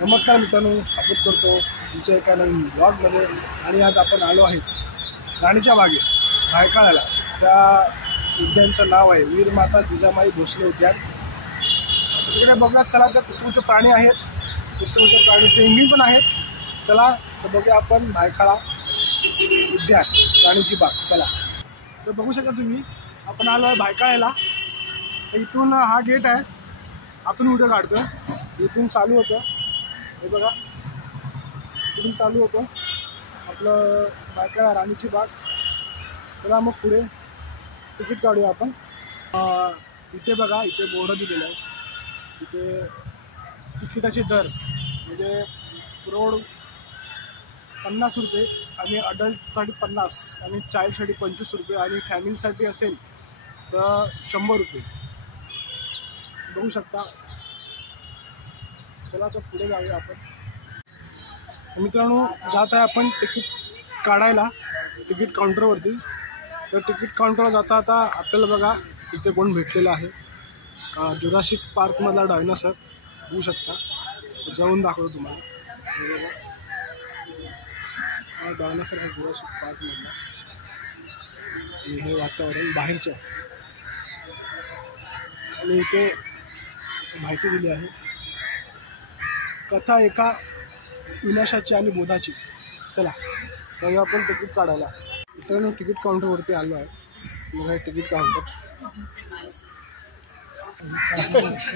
नमस्कार मित्रांनो, स्वागत करतो तुमच्या एका नवीन ब्लॉगमध्ये। आणि आज आपण आलो आहे राणीच्या बागेत भायखळ्याला। त्या उद्यानचं नाव आहे वीर माता जिजामाई भोसले उद्यान। तिकडे बघा, चला तर कुठचे प्राणी आहेत, कुठचे प्राणी पेंग्विन पण आहेत। चला तर बघूया आपण भायखळा उद्यान राणीची बाग। चला तर बघू शकता तुम्ही, आपण आलो आहे भायखळ्याला। इथून हा गेट आहे, आतून व्हिडिओ काढतो। इथून चालू होतं, हे बघा, इथून चालू होतं आपलं भायखळा राणीची बाग। चला मग पुढे तिकीट काढूया आपण। इथे बघा, इथे बोर्ड दिलेलं आहे। इथे तिकिटाचे दर म्हणजे रोड 50 रुपये आणि अडल्टसाठी 50 आणि चाइल्डसाठी 25 रुपये आणि फॅमिलीसाठी असेल तर 100 रुपये। बघू शकता। चला तर पुढे जाऊया आपण। मित्रांनो, जात आहे आपण तिकीट काढायला तिकीट काउंटरवरती। तर तिकीट काउंटरवर जाता आता आपल्याला बघा इथे कोण भेटलेलं आहे, जुरासिक पार्कमधला डायनासॉर। बघू शकता, जाऊन दाखवतो तुम्हाला। हा डायनासॉर आहे जुरासिक पार्कमधला। आणि हे वातावरण बाहेरचं आणि इथे माहिती दिली आहे, कथा एका विनाशाची आणि बोधाची। चला तर आपण तिकीट काढायला मित्रांनो तिकीट काउंटरवरती आलो आहे। मग हे तिकीट काउंटर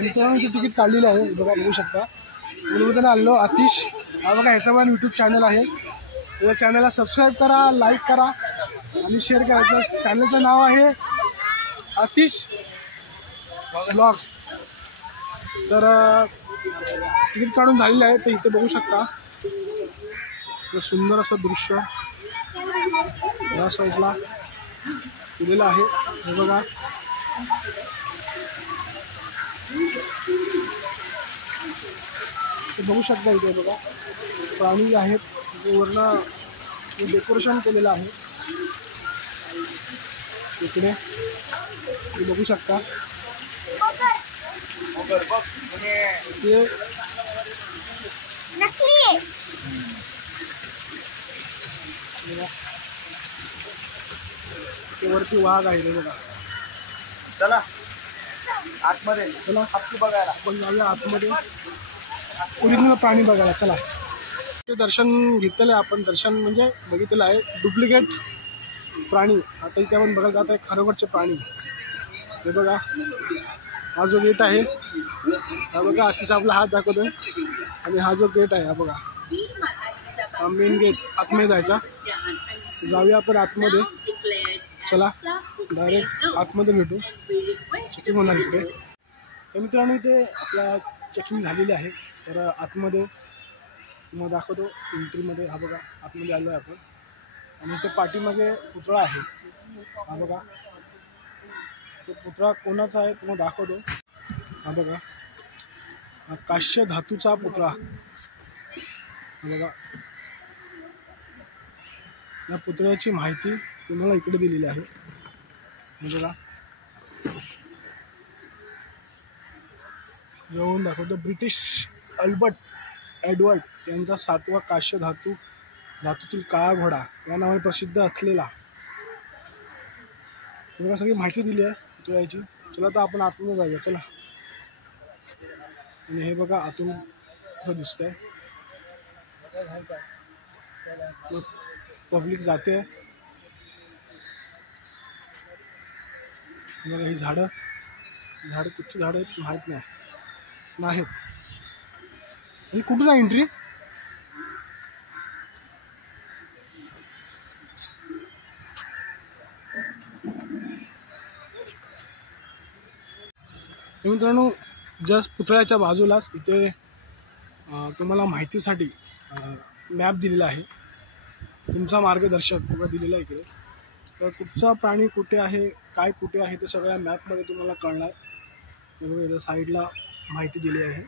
मित्रांनो तिकीट काढलेलं आहे, बघा, बघू शकता। मुलगा आलो आतिश, हा बघा, ह्याचा पण यूट्यूब चॅनल आहे। त्या चॅनलला सबस्क्राईब करा, लाईक करा आणि शेअर करा। चॅनलचं नाव आहे आतिश ब्लॉग्स। तर तिकीट काढून झालेलं आहे। तर इथे बघू शकता सुंदर असं दृश्य या साईडला दिलेलं आहे। हे बघा, बघू शकता। इथे बघा प्राणी आहेत, वरनं डेकोरेशन केलेलं आहे। इकडे बघू शकता वरती वाघ आहे, बघा। चला आतमध्ये, चला हत्ती बघायला आपण जाऊया आतमध्ये, ओरिजिनल प्राणी बघायला। चला ते दर्शन घेतलेलं आहे आपण, दर्शन म्हणजे बघितलेलं आहे डुप्लिकेट प्राणी। आता इथे आपण बघायला जात आहे खरोखरचे प्राणी। हे बघा, हा जो गेट आहे, हा बघा, आतीचा आपला हात दाखवतोय। आणि हा जो गेट आहे, हा बघा, हा मेन गेट, आतमध्ये जायचा। जाऊया आपण आतमध्ये। चला डायरेक्ट आतमध्ये भेटू, चेकिंग होणार इकडे। तर मित्रांनो इथे आपल्या चेकिंग झालेली आहे। तर आतमध्ये मग दाखवतो एंट्रीमध्ये। हा बघा, आतमध्ये आलो आहे आपण। आणि ते पाठीमागे पुतळा आहे, हा बघा, तो पुतळा कोणाचा आहे तुम्हाला दाखवतो। हा बघा, हा काश्य धातूचा पुतळा, हा बघा। या पुतळ्याची माहिती तुम्हाला इकडे दिलेली आहे, हे बघा, येऊन दाखवतो। ब्रिटिश अल्बर्ट एडवर्ड यांचा 7वा काश्य धातूतील काळा घोडा या नावाने प्रसिद्ध असलेला, तुम्हाला सगळी माहिती दिली आहे पुतळ्याची। चला तर आपण आतमध्ये जाऊया। चला, आणि हे बघा आतून कसं दिसतंय, पब्लिक जाते। बघा ही झाडं कुठची झाडं आहेत माहीत नाहीत। आणि कुठून आहे एंट्री? मित्रांनो, जस्ट पुतळ्याच्या बाजूलाच इथे तुम्हाला माहितीसाठी मॅप दिलेला आहे, तुमचा मार्गदर्शक वगैरे दिलेला आहे इकडे। तर कुठचा प्राणी कुठे आहे, काय कुठे आहे, ते सगळ्या मॅपमध्ये तुम्हाला कळणार। बघा साईडला माहिती दिली आहे,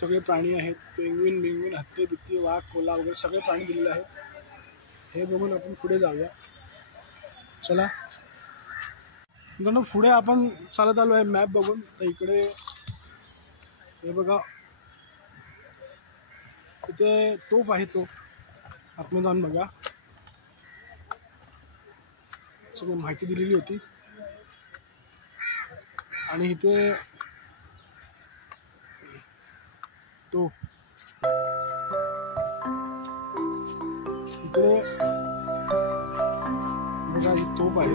सगळे प्राणी आहेत, पेंग्विन, हत्ती बित्ती, वाघ, कोल्हा वगैरे सगळे प्राणी दिलेले आहेत। हे बघून आपण पुढे जाऊया। चला मित्रांनो, पुढे आपण चालत आलो आहे मॅप बघून। तर इकडे हे बघा, इथे तोफ आहे, तो आतमध्ये जाऊन बघा, सगळी माहिती दिलेली होती. आणि इथे तो इकडे बघा, ही तोफ आहे.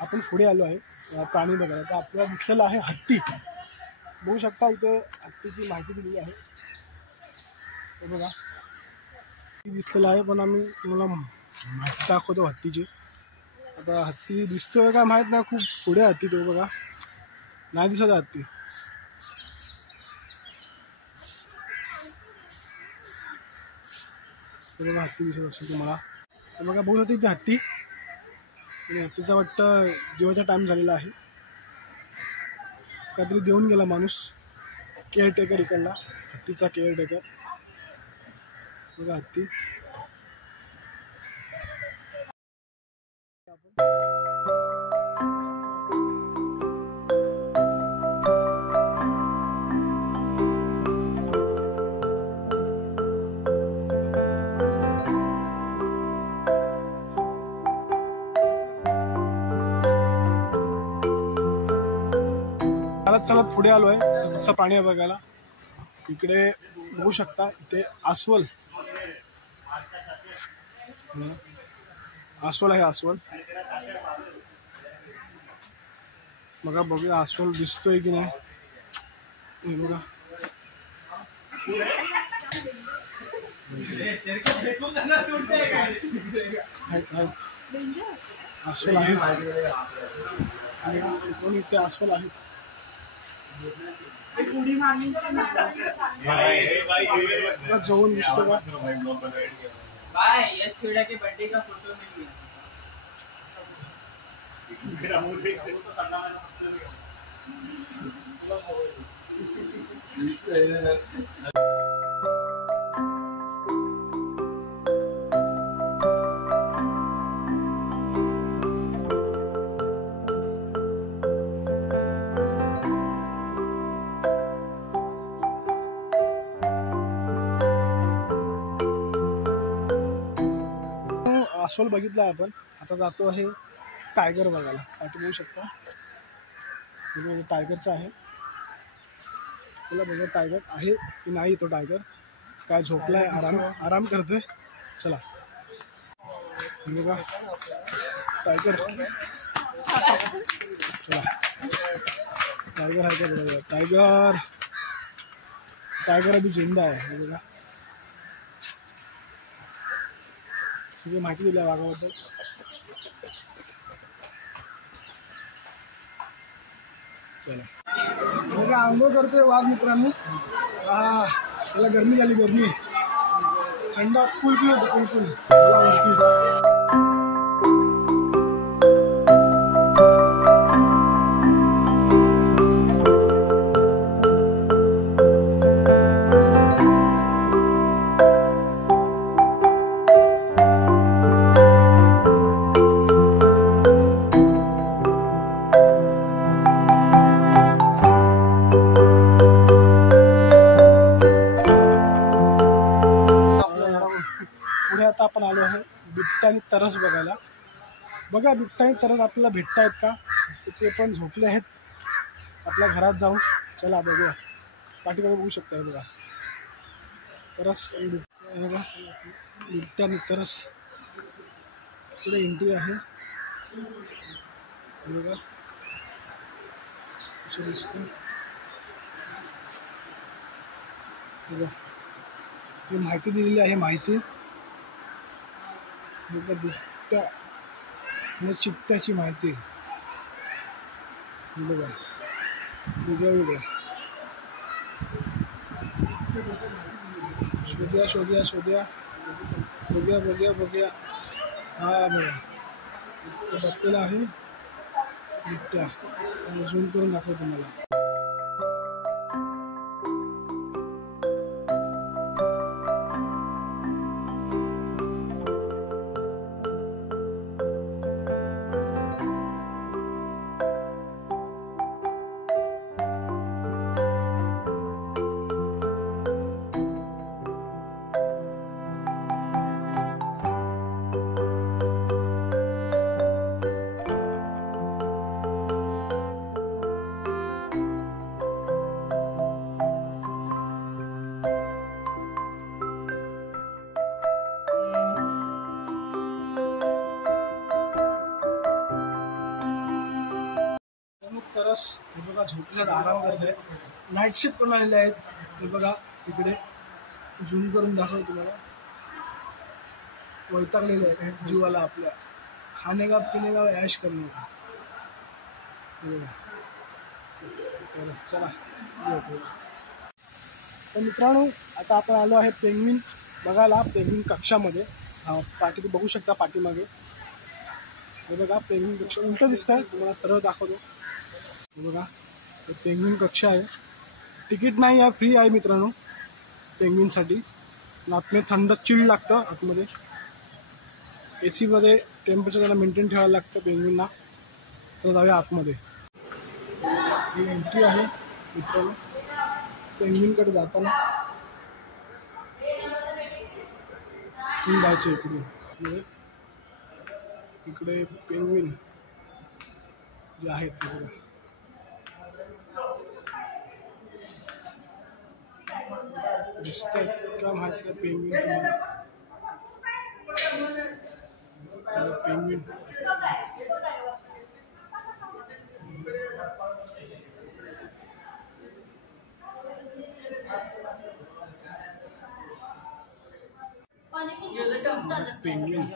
आपण पुढे आलो आहे प्राणी बघायला. तर आपल्याला दिसलेला आहे हत्ती. बघू शकता इथे हत्तीची माहिती दिलेली आहे. हे बघा दिसलेलं आहे, पण आम्ही तुम्हाला माहिती दाखवतो हत्तीची. आता हत्ती दिसतोय काय माहीत नाही, खूप पुढे हत्ती तो बघा, नाही दिसत हत्ती. हे बघा हत्ती दिसत असेल तुम्हाला. हे बघा बघू शकतो इथे हत्ती. आणि हत्तीचा वाटतं जेवायचा टाईम झालेला आहे. काहीतरी देऊन गेला माणूस, केअरटेकर इकडला, हत्तीचा केअरटेकर. बघा हत्ती. चालत पुढे आलो आहे तुमचा प्राणी बघायला. इकडे बघू शकता, इथे अस्वल आहे, अस्वल बघा. बघूया अस्वल दिसतोय की नाही. हे बघा अस्वल आहे, आणि इथे अस्वल आहेत. जवळ दिसतो का भाई, यस सूर्या के बर्थडे का फोटो नहीं अस्वल बघितला आपण. आता जातो आहे टायगर बघायला. आता बघू शकता टायगरचा आहे. तुला बघा टायगर आहे की नाही. तो टायगर काय झोपलाय, आराम करतोय. चला बघा टायगर. चला टायगर आहे का बघा. टायगर अभी जिंदा आहे. बघा तुझी माहिती दिली वाघाबद्दल. चला आंघोळ करतोय वाघ मित्रांनो. त्याला गरमी झाली, गरमी थंड कुलकुल होतं, कुलकुल. आता आपण आलो आहे बिबट्या आणि तरस बघायला. बघा बिबट्या आणि तरस आपल्याला भेटत आहेत का. ते पण झोपले आहेत आपल्या घरात जाऊन. चला बघूया. पाठीमागे बघू शकता. बघा तरस बघा बिबट्या आणि तरस. पुढे एंट्री आहे बघा. स्वच्छ दिसतं. बघा ही माहिती दिलेली आहे. माहिती बिबट्या आणि चित्त्याची माहिती बघा वेगळ्या शोध्या बघूया. हा बघा बसलेला आहे बिबट्या. झूम करून दाखवतो तुम्हाला. तरस हे बघा झोपल्यात, आराम करत आहेत. नाईट शिफ्ट पण आलेले आहेत. हे बघा तिकडे झूम करून दाखव तुम्हाला. वैतागलेले आहेत जीवाला आपल्या. खाणे का पिणे का ऐश करणे का. चला तर मित्रांनो आता आपण आलो आहे पेंग्विन बघायला. पेंग्विन कक्षामध्ये पाठी बघू शकता पाठीमागे. हे बघा पेंग्विन कक्षा उलट दिसत आहे. तुम्हाला सरळ दाखवतो. बघा पेंग्विन कक्षा आहे. तिकीट नाही आहे, फ्री आहे मित्रांनो पेंग्विनसाठी. आतमध्ये थंड चिल लागतं. आतमध्ये AC मध्ये टेम्परेचर त्याला मेंटेन ठेवायला लागतं पेंग्विनला. तर जाऊया आतमध्ये. ही एंट्री आहे मित्रांनो पेंग्विनकडे जाताना. तुम्ही जायचं इकडे पेंग्विन जे आहेत ते बघा. दिसतंय का माहिती पेंग्विन पेंग्विन पेंग्विन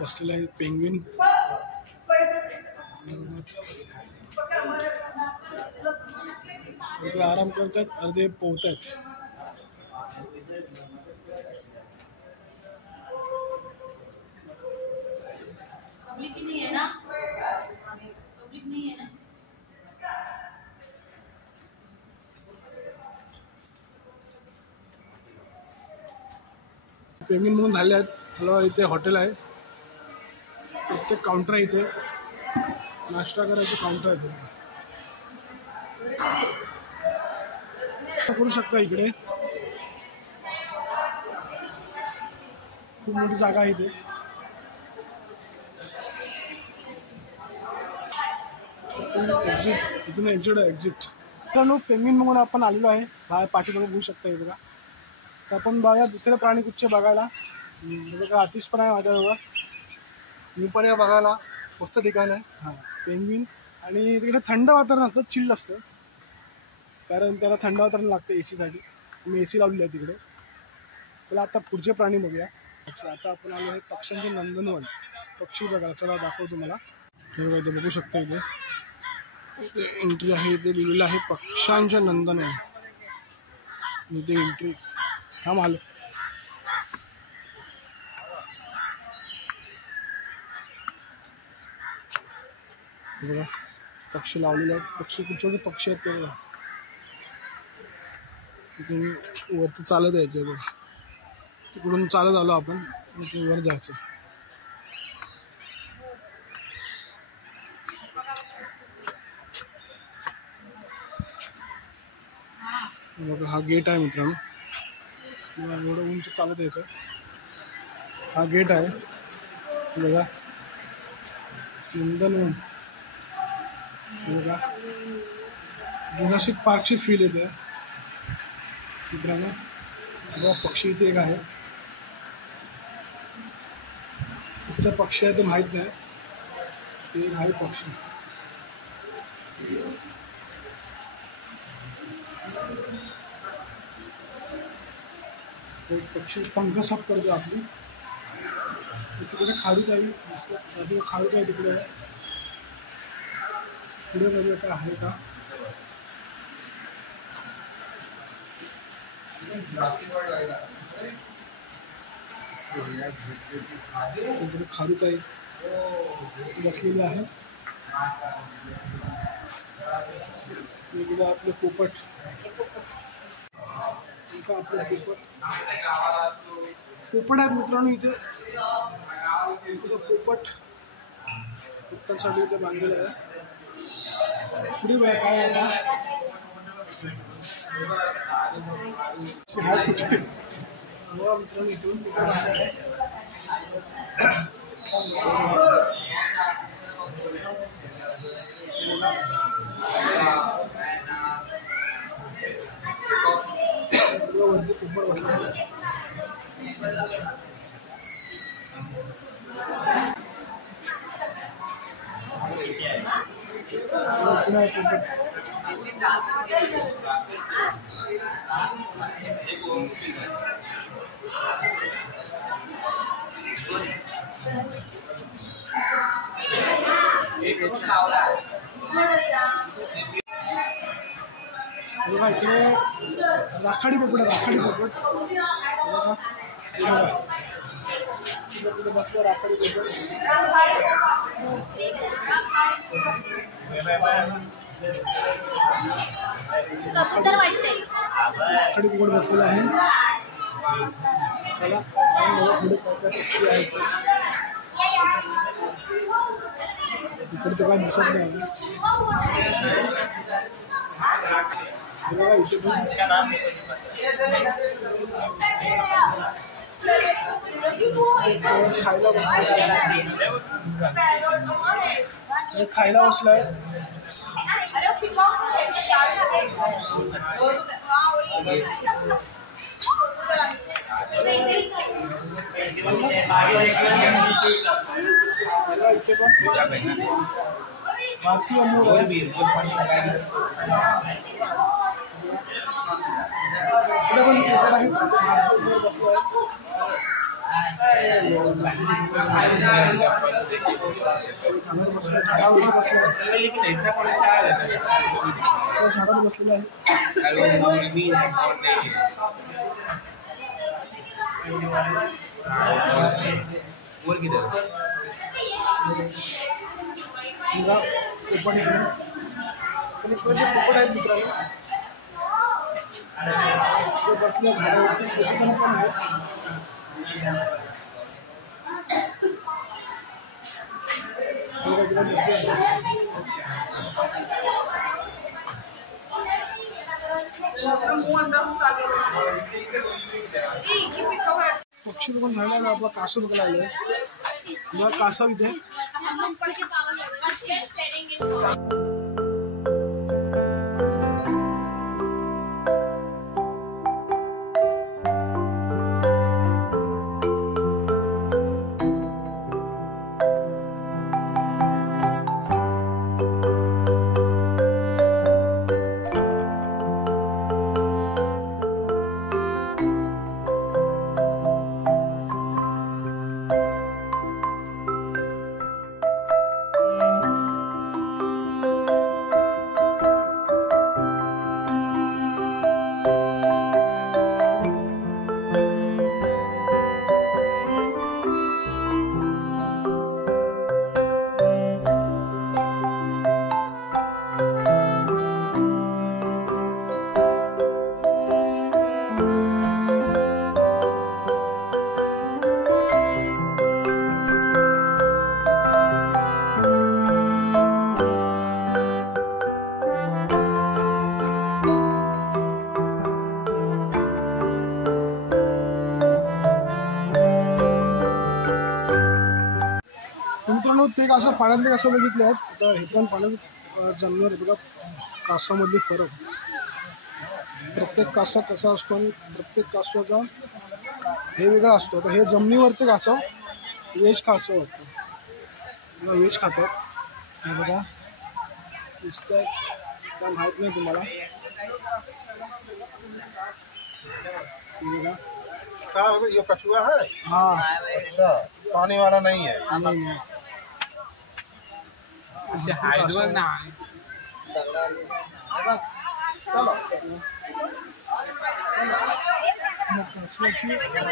बसलेले आहे पेंग्विन. अर्धे आराम करतात, अर्धे पोहतात. पब्लिक नहीं है ना. पब्लिक नहीं है ना. पेंग्विन म्हणून झाले आहेत. हॅलो इथे हॉटेल आहे. इथे काउंटर आहे. इथे नाश्ता करायचं काउंटर आहे. करू शकता इकडे. खूप मोठी जागा आहे इथे. इथून एक्झिट. मित्रांनो पेंग्विन म्हणून आपण आलेलो आहे. बाहेर पाठीमागे बघू शकता हे बघा. तर आपण बघा दुसरे प्राणी कुठचे बघायला. बघा आतिश पण आहे माझ्याबरोबर. मी पण या बघायला. मस्त ठिकाण आहे. हां पेंग्विन. आणि तिकडे थंड वातावरण असतं, चिल्ड असतं. कारण त्याला थंड वातावरण लागतं AC साठी. मी AC लावलेली आहे तिकडे. त्याला आता पुढचे प्राणी बघूया. आता आपण आलो आहे पक्ष्यांचे नंदनवन. पक्षी बघा चला दाखवतो तुम्हाला. हे बघा इथे बघू शकता. इथे एंट्री आहे. इथे लिहिलेलं आहे पक्ष्यांचे नंदनवन. इथे एंट्री थांब आलो. बघा पक्षी लावलेले आहेत. पक्षी कुठचे पक्षी आहेत ते बघा. तिथून वरती चालत यायचं बघा. तिकडून चालत आलो आपण. वर जायचं. बघा हा गेट आहे मित्रांनो. एवढं उंच चालत यायचं. हा गेट आहे बघा. नंदनवन बघा. जुरासिक पार्कची फील येते मित्रांनो. बघा पक्षी इथे एक आहे. कुठचा पक्षी आहे ते माहीत नाही. ते आहे पक्षी. एक पक्षी पंख साफ करतो आपली. तिकडे खाडूक आहे. खाडूक आहे तिकडे आहे. पुढे बघूया काय आहे का. तिकडे खाडूक आहे बसलेलं आहे. इकडे आपले पोपट. आपले पोपट आहेत मित्रांनो इथे. पोपटांसाठी इथे बांधलेलं आहे. पुढे बघा काय आहे का. मित्रांनो इथून वरती पोपट बसला. बघा इकडे राखाडी पोपट आहे. राखाडी पोपट कुठे बसलं. राखाडी पोपट राखाडी पोपट बसलेला आहे. चला पुढे काय पक्षी आहेत इकडे तर काय दिसत नाही. इथे पण खायला बसलाय. इथे पण भारतीय मोर आहे. इकडे पण पोपट आहे. झाडावर बसलेलं आहे. पोपट पोपट आहेत मित्रांनो. ते बसल्या झाडावरती पोपट पण आहे. पक्षी पण झाला. आपला कासव बघायला लागलाय. कासव इथे ते असं पाण्यातले कसं बघितले आहेत. तर हे पण पाण्यात जनावर बघा. कासवामधली फरक प्रत्येक प्रत्येक कासव कसा असतो आणि प्रत्येक कासवाचा हे वेगळा असतो. तर हे जमिनीवरचे कासव व्हेज कासव असतो. मला व्हेज खातात. हे बघा दिसतंय काय माहीत नाही तुम्हाला. ये कछुआ है? हाँ अच्छा, पानी वाला नहीं है।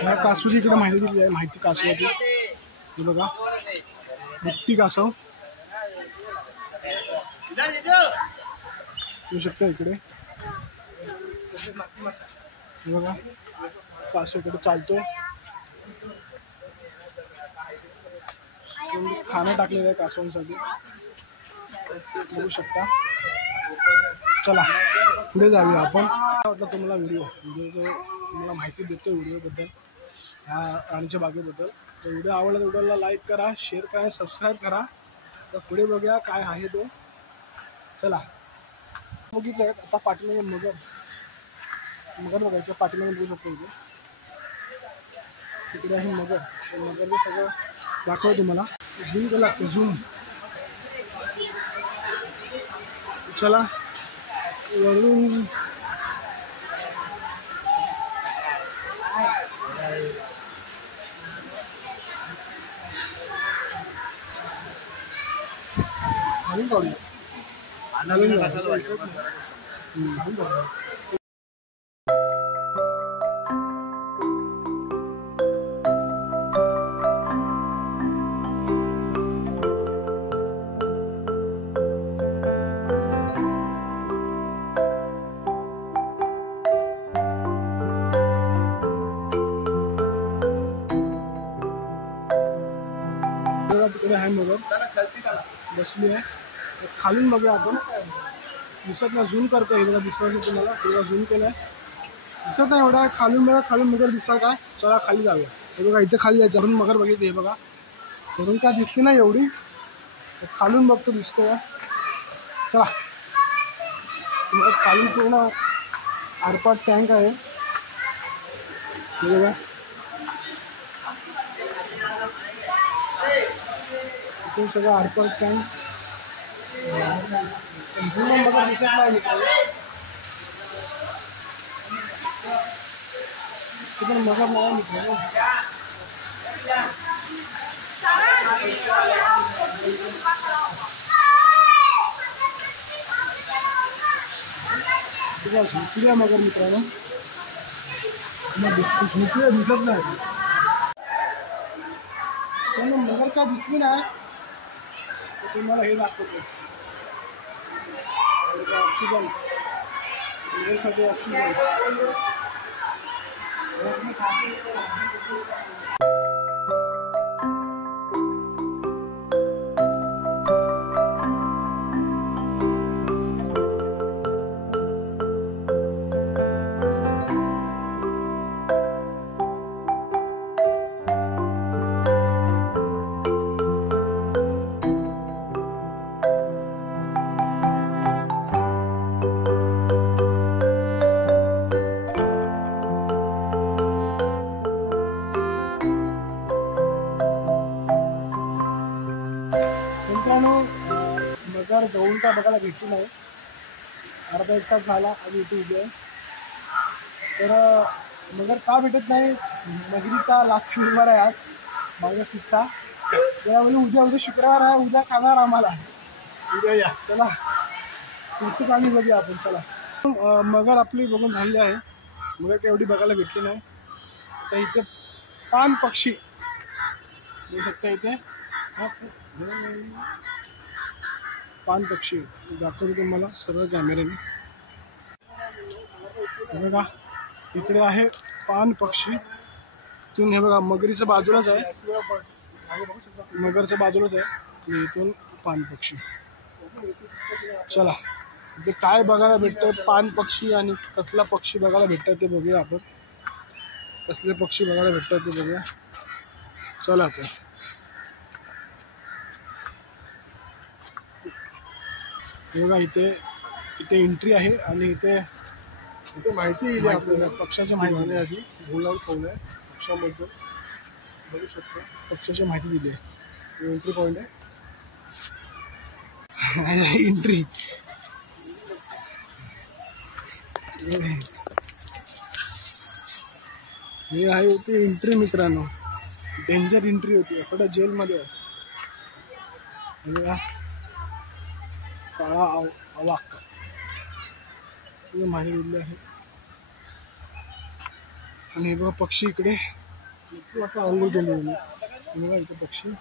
नहीं कासवाची इकडे माहिती दिली आहे. माहिती कासवाची हे बघा मोठी कासव येऊ शकता इकडे. हे बघा कासव इकडे चालतोय. खाणं टाकलेलं आहे कासवांसाठी बघू शकता. चला पुढे जाऊया आपण. वाटलं तुम्हाला व्हिडिओ म्हणजे जो तुम्हाला माहिती देतो व्हिडिओबद्दल ह्या राणीच्या बागेबद्दल. तर व्हिडिओ आवडला तर व्हिडिओला लाईक करा, शेअर करा, सबस्क्राईब करा. तर पुढे बघूया काय आहे तो. चला बघितलं आता पाठीमागे मगर बघायचं. पाठीमागे बघू शकतो इथे तिकडे आहे मगर. मगरचं सगळं दाखवतो तुम्हाला. झूम करावं लागतं झूम. चला वरून घालून काढूया. तिकडे आहे मगर बसली आहे. खालून बघूया आपण. दिसत नाही झूम करतो. हे बघा दिसत तुम्हाला. थोडा झूम केलाय दिसत नाही एवढा. खालून बघा खालून मगर दिसत काय. चला खाली जाऊया. हे बघा इथे खाली जायचं. वरून मगर बघितली. हे बघा वरून काय दिसली नाही एवढी. खालून बघतो दिसतो. चला खालून पूर्ण आरपाट टँक आहे. हे बघा इथून सगळं आरपाट टँक. पूर्ण मगर दिसत नाही. तिकडे मगर नाही मित्र. झोपड्या मगर मित्रांनो झोपड्या दिसत नाही. त्यांना मगर काय दिसली नाही. तुम्हाला हे दाखवतो ऑक्सिजन सगळे ऑक्सिजन. मगर जवळून काय बघायला भेटली नाही. अर्धा एक तास झाला आम्ही इथे उभे आहे. तर मगर का भेटत नाही. मगरीचा लास्ट शनिवार आहे आज मागच्या सीटचा. त्यावेळी उद्या शुक्रवार आहे. उद्या खाणार आम्हाला. उद्या या. चला पुढची गाणी बघूया आपण. चला मगर आपली बघून झालेली आहे. मगर काय एवढी बघायला भेटली नाही. तर इथे पान पक्षी बघू शकता. इथे पान पक्षी दाखवतो तुम्हाला सरळ कॅमेऱ्याने. हे बघा इकडे आहे पान पक्षी. इथून हे बघा मगरीच्या बाजूलाच आहे. मगरच्या बाजूलाच आहे. इथून पान पक्षी. चला इथे काय बघायला भेटतं. पान पक्षी आणि कसला पक्षी बघायला भेटतं ते बघूया आपण. कसले पक्षी बघायला भेटतात ते बघूया. चला आता हे बघा इथे एंट्री आहे आणि इथे इथे माहिती येईल आपल्याला पक्षाची माहिती आधी बोलावून ठेवलं आहे पक्षाबद्दल बघू शकतो पक्षाची माहिती दिली आहे एंट्री पॉईंट आहे एंट्री हे आहे होती एंट्री मित्रांनो डेंजर एंट्री होती असं जेलमध्ये काळा अवाक माहिती दिली आहे आणि हे बघा पक्षी इकडे अंघोळ केली बघा इथे पक्षी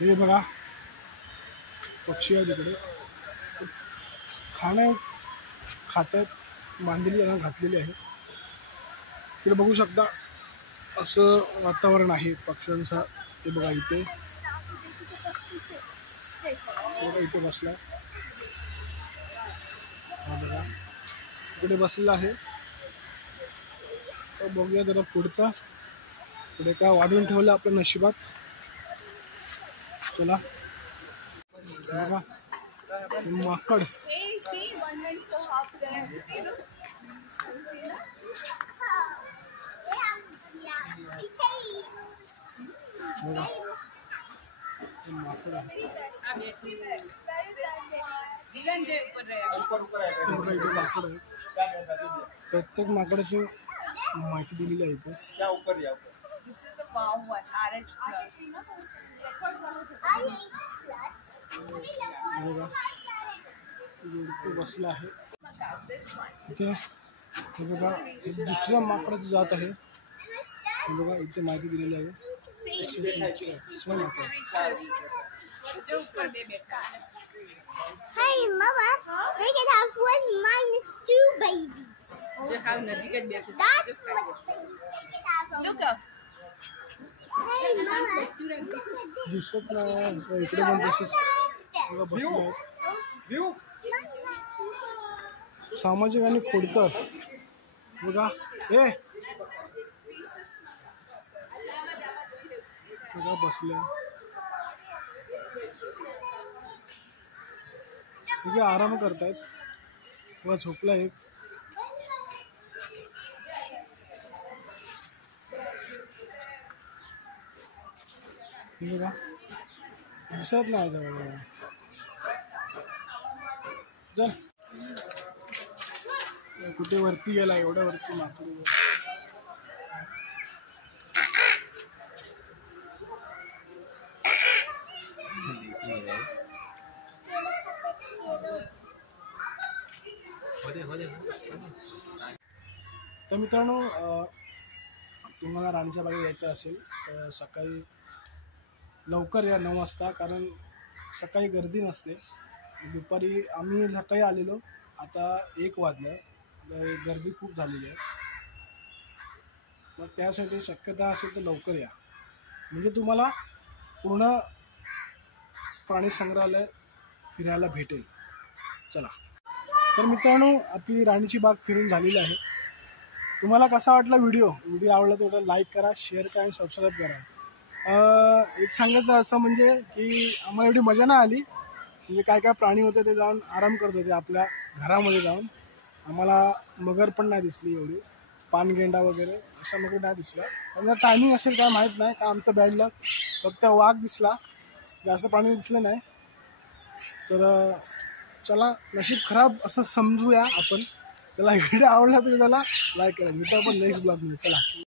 हे बघा पक्षी आहे तिकडे खाणं खात्यात बांधलेली यांना घातलेली आहे तिकडे बघू शकता असं वातावरण आहे पक्ष्यांचं ते बघा इथे इथे बसला बघा इकडे बसलेला आहे तर बघूया जरा पुढचा पुढे काय वाढवून ठेवलं आपल्या नशिबात चला बघा माकड माकड प्रत्येक माकडाची माहिती दिलेली आहे इथे बसला आहे इथे बघा दुसऱ्या माकडाची जात आहे बघा इथे माहिती दिलेली आहे Hey, Mama, they can have 1 minus 2 babies. That's what babies they can have. Look up. Hey, Mama. दिसत नाही इकडे पण दिसत बसले सामाजिक आणि खोडकर बघा ए बघा बसल्या ठीक आराम करतायत बघा झोपला एक बघा दिसत नाही चल कुठे वरती गेला एवढ्या वरती माकड तर मित्रांनो तुम्हाला राणीच्या बागेत यायचं असेल तर सकाळी लवकर या 9 वाजता कारण सकाळी गर्दी नसते दुपारी आम्ही सकाळी आलेलो आता 1 वाजलं गर्दी खूप झालेली आहे मग त्यासाठी शक्यता असेल तर लवकर या म्हणजे तुम्हाला पूर्ण प्राणी संग्रहालय फिरायला भेटेल चला तर मित्रांनो आपली राणीची बाग फिरून झालेली आहे तुम्हाला कसा वाटला व्हिडिओ आवडला तर लाईक करा शेअर करा आणि सबस्क्राईब करा एक सांगायचं असं म्हणजे की आम्हाला एवढी मजा नाही आली म्हणजे काय काय प्राणी होते ते जाऊन आराम करत होते आपल्या घरामध्ये जाऊन आम्हाला मगर पण नाही दिसली एवढी पानगेंडा वगैरे अशा मगर नाही दिसला त्यांना टायमिंग असेल काय माहीत नाही का आमचं बॅड लक फक्त वाघ दिसला जास्त प्राणी दिसलं नाही तर चला नशीब खराब असं समजूया आपण त्याला व्हिडिओ आवडला तर त्याला लाईक करा भेटू आपण नेक्स्ट ब्लॉगमध्ये चला